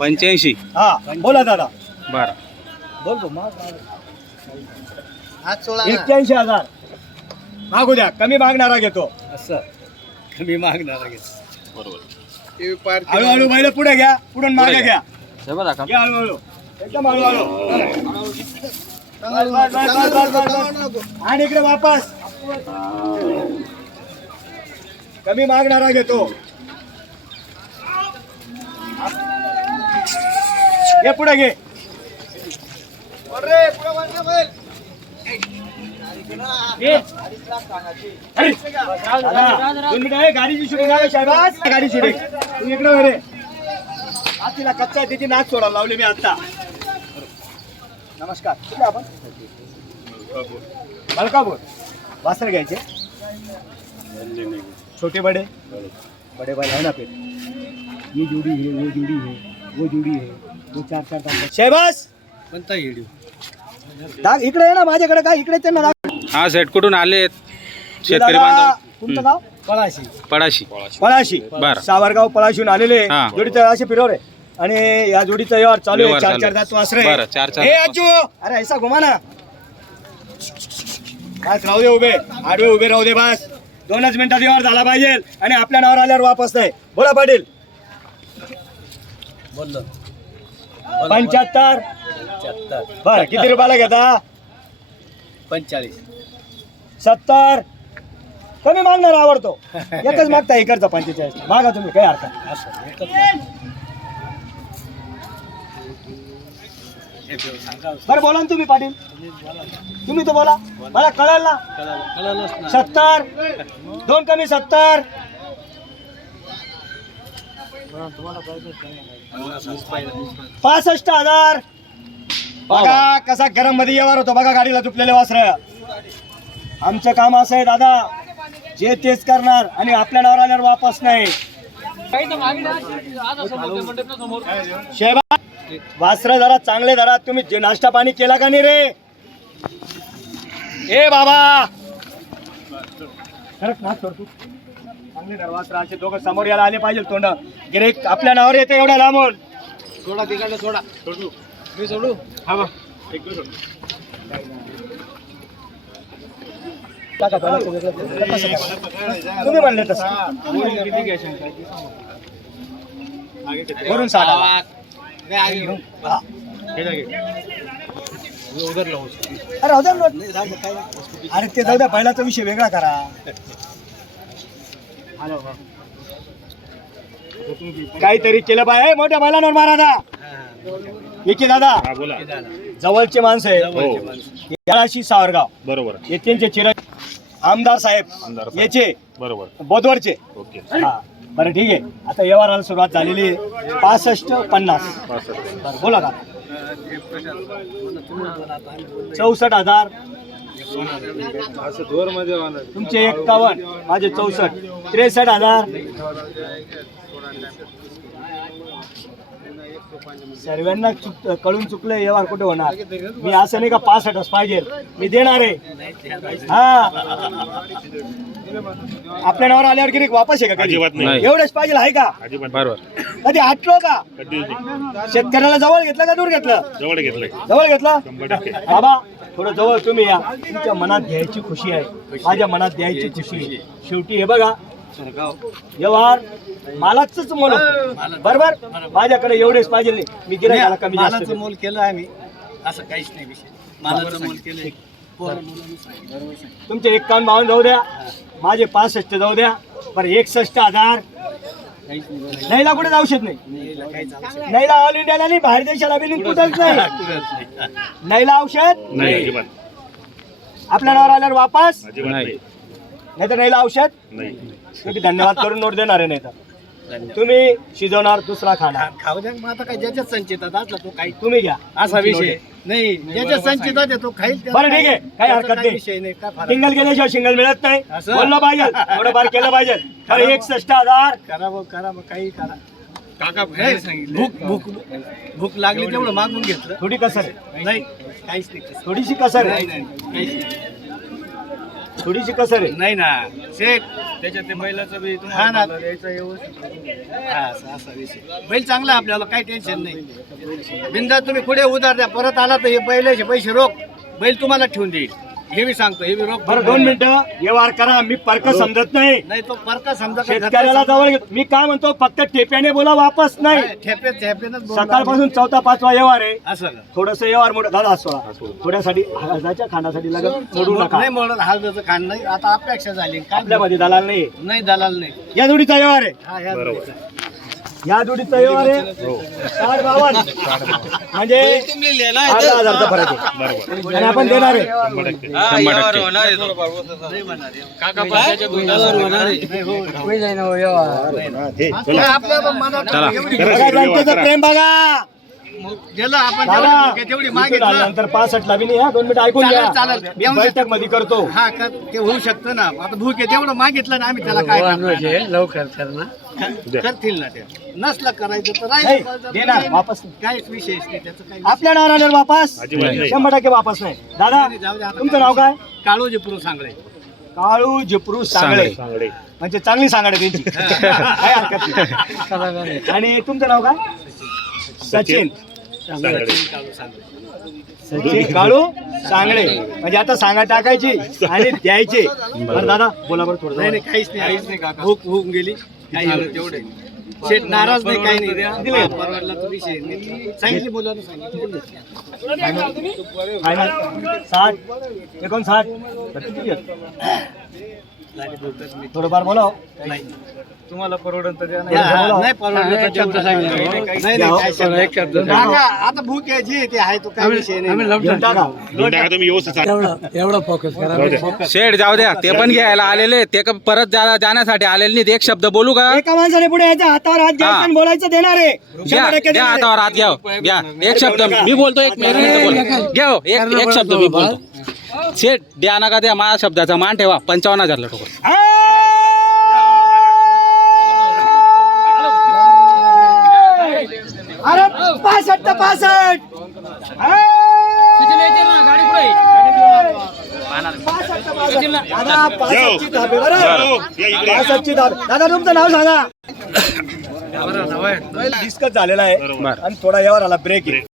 85. हा बोला दादा. बरं. बोल तू माग 81,000 मागू द्या. कमी मागणारा घेतो. असं कमी मागणार बरोबर. हळूहळू बैल पुढे घ्या. पुढून मागे पुढे घ्या. बरं का घ्या हळूहळू. एकदम हळूहळू. आणि इकडे वापस. कमी मागणारा घेतो. घे पुढे घे. गाडीची शूटिंग आहे साहेबास. गाडी शूटिंग तू इकडे रे. आज तिला कच्चा तिची नाच सोडा लावली मी आता. नमस्कार. कुठे आपण मलकापूर. वासर घ्यायचे छोटे बडे बड़े भाई है ना. फिर ये जोड़ी है, वो जोड़ी है, वो जोड़ी है, वो चार शहबाज कोणता व्हिडिओ दाग इकडे आहे ना माझ्याकडे. काय इकडे त्यांना दाग. हा सेट कुठून आले शेतकरी दादा, बांधव? तुमचं नाव पळाशी. पळाशी. पळाशी बरं. सावरगाव पळाशीहून आलेले. हा. जोडीचं असे फिरव रे. आणि या जोडीचं व्यवहार चालू आहे. व्यवहार 4-4 दात वासरे. बरं, 4-4 ए अज्जू, अरे ऐसा घुमा ना. बस राहू दे उभे. आडवे उभे राहू दे. बस 2च मिनिटात व्यवहार झाला पाहिजे. आणि आपल्या नावावर आल्यावर वापस नाही. बोला पाटील. बोललो 75. बरं किती रुपयाला घेता. 45 70. कमी मागणार आवडतो. एकच मागता इकडचा 45 मागा तुम्ही. काही हरकत नाही. बरं बोला ना तुम्ही पाटील. तुम्ही तो बोला. मला कळलं ना. 70. 2 कमी 70. 65,000. बघा कसा गरम मध्ये व्यवहार होतो. बघा गाडीला तुटलेले वासर. आमचं काम असं आहे दादा, जे तेच करणार आणि आपल्या नावावर आल्यावर वापस नाही. शेबा वासर जरा चांगले धरा. तुम्ही जे नाश्ता पाणी केला का नाही रे. ए बाबा खरंच नाच करतो. चांगले धर वासराचे. दोघं समोर यायला आले पाहिजे. तोंड गिरेक आपल्या नावावर येते एवढ्या लांबून. सोडा तिकडे सोडा. मी सोडू. हा बा तुम्ही म्हणले तसं वरून साधा. अरे ते जाऊ द्या. पहिलाचा विषय वेगळा करा. काहीतरी केलं पाहिजे. मोठ्या बैलांवर मारा दा. एकी दादा जवळचे माणसं आहे. याशी सावरगाव बरोबर. येथीलचे चिर आमदार साहेब याचे बरोबर. बोधवरचे. ओके. हा बरं ठीक आहे. आता व्यवहाराला सुरुवात झालेली आहे. 65-50. बरं बोला का. 64,000. तुमचे 51. माझे 64. 63,000. सर्वांना कळून चुकलं. व्यवहार कुठे होणार. मी असं नाही का 65च पाहिजे. मी देणार आहे. हा आपल्या नावावर आल्यावर गिरीक वापस आहे का. अजिबात नाही. एवढंच पाहिजे आहे का. बरोबर. कधी हटलो का. शेतकऱ्याला जवळ घेतलं का दूर घेतलं. जवळ घेतलंय. जवळ घेतलं. बाबा थोडं जवळ तुम्ही या. तुमच्या मनात घ्यायची खुशी आहे. माझ्या मनात द्यायची खुशी आहे. शेवटी हे बघा व्यवहार मालाच मोल बरोबर. माझ्याकडे एवढेच पाहिजे नाही. मी गिऱ्हाईकाला कमी जास्त मोल केलं आम्ही. असं काहीच नाही विषय. मालाचं मोल केलं. तुमचे 51-52 जाऊ द्या. माझे 65 जाऊ द्या. बरं 61,000. नाहीला कुठे जाऊ शकत नाही. नाहीला ऑल इंडियाला नाही. बाहेर देशाला बी कुठंच नाही. नाहीला औषध नाही. आपल्या नावावर आल्यावर वापस नाही. नाही तर नाहीला औषध नाही. तुम्ही धन्यवाद करून नोट देणार आहे. नाही तर तुम्ही शिजवणार दुसरा खाणार. खाऊ द्या. मग आता काय ज्याच्या संचितात असला तो काही तुम्ही घ्या. असा विषय नाही. ज्याच्या संचितात येतो खाईल. बरं ठीक आहे. काही हरकत नाही. विषय नाही. काय फरक. सिंगल केल्याशिवाय सिंगल मिळत नाही. असं? बोललं पाहिजे. थोडं फार केलं पाहिजे. खरं 61,000. करा मग काही करा. काका भूक लागली तेवढं मागून घेतलं. थोडी कसर आहे. नाही काहीच नाही. थोडीशी कसर आहे. काहीच नाही. थोडीशी कसर आहे. नाही ना शेख. त्याच्यात ते बैलाचं बी तुम्हाला द्यायचं व्यवस्थित. हा, असा विषय. बैल चांगला आहे आपल्याला, काही टेन्शन नाही. बिंदा तुम्ही पुढे उधार द्या, परत आला तर हे बैलाचे पैसे रोख बैल तुम्हाला ठेवून देईल. हे मी सांगतो, हे मी रोख. बरं 2 मिनिटं व्यवहार करा. मी परक समजत नाही. नाही तो परका समजा शेतकऱ्याला जवळ घेतो. मी काय म्हणतो, फक्त टेप्याने बोला, वापस नाही. ठेपेनच सकाळपासून 4था-5वा व्यवहार आहे. असं का? थोडस व्यवहार मोठा दादा असतो थोड्यासाठी हळदाच्या खाण्यासाठी लगत सोडू नका. नाही म्हणून हालचं खाण नाही. आता अपेक्षा झाली काय आपल्यामध्ये दलाल नाही. नाही दलाल नाही. या जोडीचा व्यवहार आहे. हा, या बरोबर. या जोडीचा व्यवहार आहे 60-52 म्हणजे 10,000चा फरक आहे. आणि आपण देणार आहे. 100%. आपल्या मनात चला. एवढी बघा जनतेचं प्रेम बघा. गेलं आपण दादा, तेवढी इथून मागितलं. आल्यानंतर 65 ला बी नाही. 2 मिनिटं ऐकून चालेल, घ्या. चालेल. येऊन बैठक मध्ये करतो. हा का ते होऊ शकतं ना. आता भूक आहे तेवढं मागितलं ना आम्ही त्याला काय करणार? लवकर करणार. करतील ना ते. नसलं करायचं तर नाही, राहील. देणार वापस नाही. काहीच विशेष नाही त्याचं काही. आपल्या नावाने वापस 100% वापस नाही. दादा जाऊ दे आता. तुमचं नाव काय? काळोजी पुरू सांगळे. काळू जिप्रू सांगळे. म्हणजे चांगली सांगडे त्यांची. काय हरकत नाही. आणि तुमचं नाव काय? सचिन. काळू सांगळे. सचिन काळू सांगळे. म्हणजे आता सांगा टाकायची आणि द्यायचे. बरं दादा बोला बरं थोडं. नाही नाही काहीच नाही काका. भूक होऊन गेली काही नाही, तेवढे शेठ नाराज नाही काही नाही. दिले. परवडला तो विषय नाही. सांगितली मुलांना सांगितलं. फायनल 60 59 किती आहेत? थोडंफार बोलाव. नाही तुम्हाला परवडन तर द्या. नाही परवडलं तर तेवढं सांगितलं. नाही नाही काय शब्द. काका, आता भूक आहे जी ते आहे तो काही विषय नाही. घेऊन टाका. एवढा फोकस करा. शेड जाऊ द्या, ते पण घ्यायला आलेले, ते का परत जाण्यासाठी आलेले नाही. एक शब्द बोलू का? एका माणसाने पुढे यायचं, हातावर हात घ्यायचं आणि बोलायचं देणार आहे. घ्या 100% घ्या, देणार आहे. हातावर हात घ्या. घ्या एक शब्द मी बोलतो. एक मिनिट घ्या. एक शब्द मी बोलतो. शेठ द्या नका द्या, माझ्या शब्दाचा मान ठेवा. 55,000 ला ठोकर. अरे 65 तर 65. दादा 65 ची धाबे बरं. 65 ची धाबे. दादा तुमचं नाव सांगा. डिस्कस झालेला आहे आणि थोडा व्यवहार आला ब्रेक आहे.